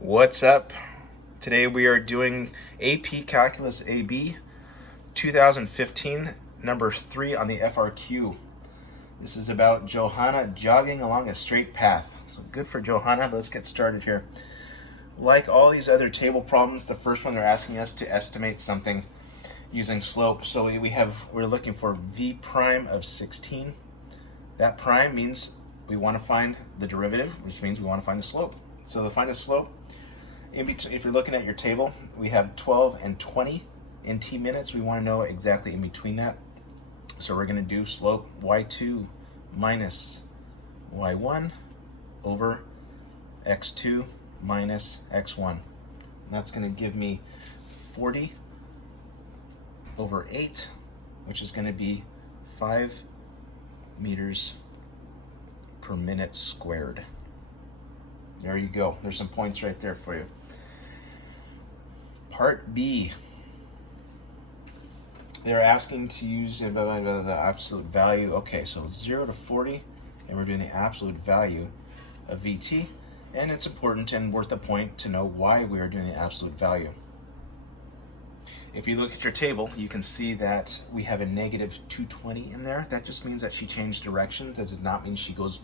What's up? Today we are doing AP Calculus AB 2015, number 3 on the FRQ. This is about Johanna jogging along a straight path. So good for Johanna. Let's get started here. Like all these other table problems, the first one they're asking us to estimate something using slope. So we're looking for v prime of 16. That prime means we want to find the derivative, which means we want to find the slope. So to find a slope, if you're looking at your table, we have 12 and 20 in t minutes. We want to know exactly in between that. So we're going to do slope y2 minus y1 over x2 minus x1. And that's going to give me 40 over 8, which is going to be 5 meters per minute squared. There you go. There's some points right there for you. Part B. They're asking to use the absolute value. Okay, so 0 to 40, and we're doing the absolute value of VT. And it's important and worth a point to know why we are doing the absolute value. If you look at your table, you can see that we have a negative 220 in there. That just means that she changed direction. Does not mean she goes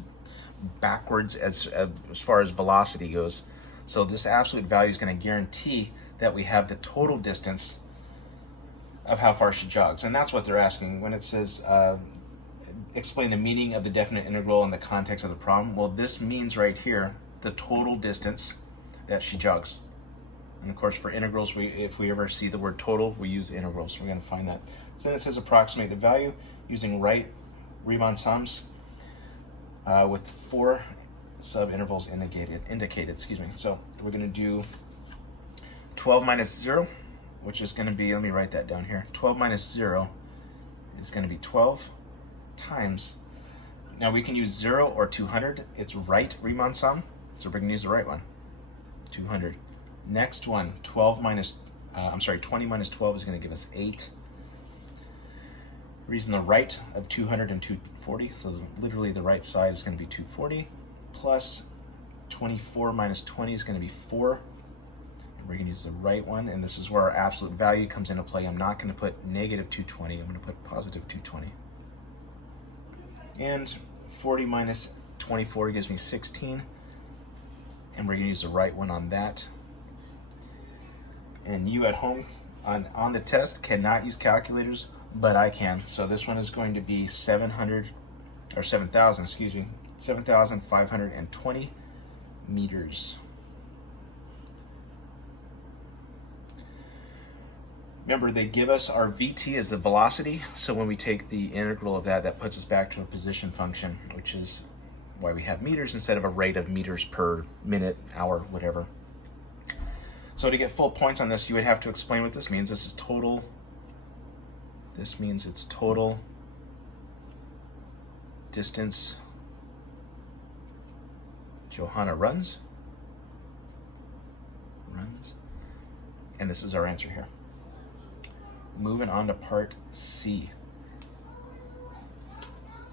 backwards as far as velocity goes. So this absolute value is going to guarantee that we have the total distance of how far she jogs. And that's what they're asking when it says explain the meaning of the definite integral in the context of the problem. Well, this means right here the total distance that she jogs. And of course for integrals, if we ever see the word total, we use integrals. We're going to find that. So then it says approximate the value using right Riemann sums with 4 sub-intervals indicated. So we're going to do 12 minus 0, which is going to be, let me write that down here. 12 minus 0 is going to be 12 times. Now we can use 0 or 200. It's right Riemann sum, so we're going to use the right one. 200. Next one, 20 minus 12 is going to give us 8. Reason the right of 200 and 240, so literally the right side is going to be 240, plus 24 minus 20 is going to be 4. And we're going to use the right one, and this is where our absolute value comes into play. I'm not going to put negative 220, I'm going to put positive 220. And 40 minus 24 gives me 16, and we're going to use the right one on that. And you at home on the test cannot use calculators, but I can. So this one is going to be 7,520 meters. Remember, they give us our VT as the velocity, so when we take the integral of that, that puts us back to a position function, which is why we have meters instead of a rate of meters per minute, hour, whatever. So to get full points on this, you would have to explain what this means. This is total. This means it's total distance Johanna runs. And this is our answer here. Moving on to part C.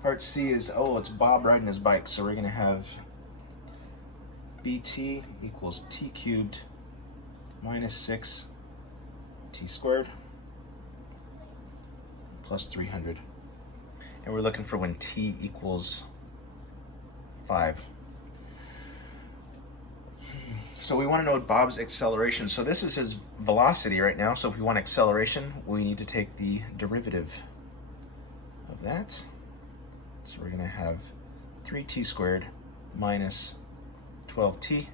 Part C is, it's Bob riding his bike. So we're going to have BT equals T cubed minus 6 T squared plus 300. And we're looking for when T equals 5. So we want to know Bob's acceleration. So this is his velocity right now. So if we want acceleration, we need to take the derivative of that. So we're going to have 3t squared minus 12t.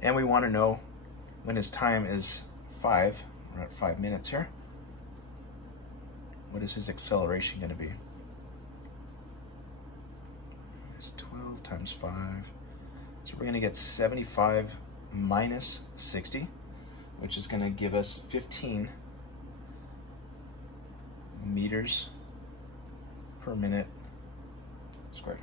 And we want to know when his time is 5. We're at 5 minutes here. What is his acceleration going to be? It's 12 times 5. So we're going to get 75 minus 60, which is going to give us 15 meters per minute squared.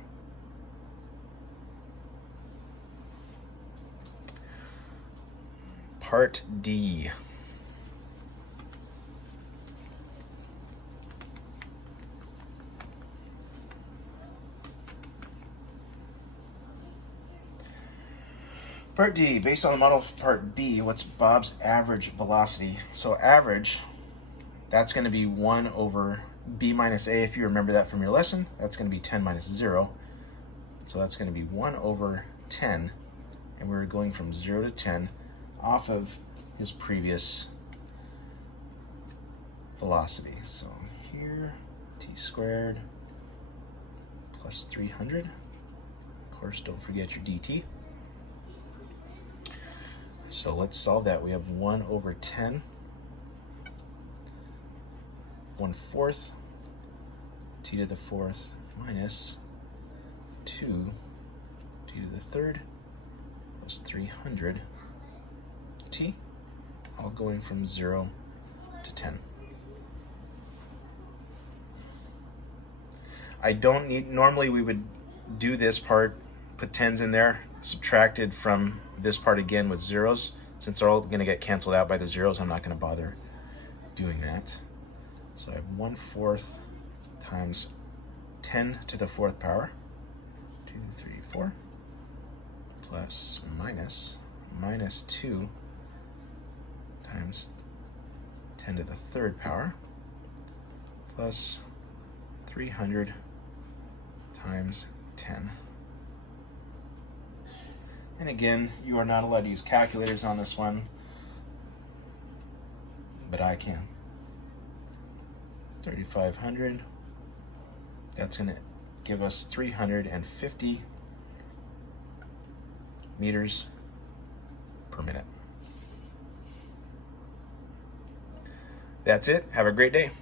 Part D. Part D, based on the model of part B, what's Bob's average velocity? So average, that's going to be 1 over B minus A. If you remember that from your lesson, that's going to be 10 minus 0. So that's going to be 1 over 10. And we're going from 0 to 10 off of his previous velocity. So here, t squared plus 300. Of course, don't forget your dt. So let's solve that. We have 1 over 10, 1/4, t to the 4th minus 2 t to the 3rd plus 300 t, all going from 0 to 10. I don't need, normally we would do this part, put 10s in there, subtracted from this part again with zeros. Since they're all going to get canceled out by the zeros, I'm not going to bother doing that. So I have 1/4 times 10 to the 4th power, 2, 3, 4, plus minus 2 times 10 to the 3rd power, plus 300 times 10. And again, you are not allowed to use calculators on this one, but I can. 3,500. That's going to give us 350 meters per minute. That's it. Have a great day.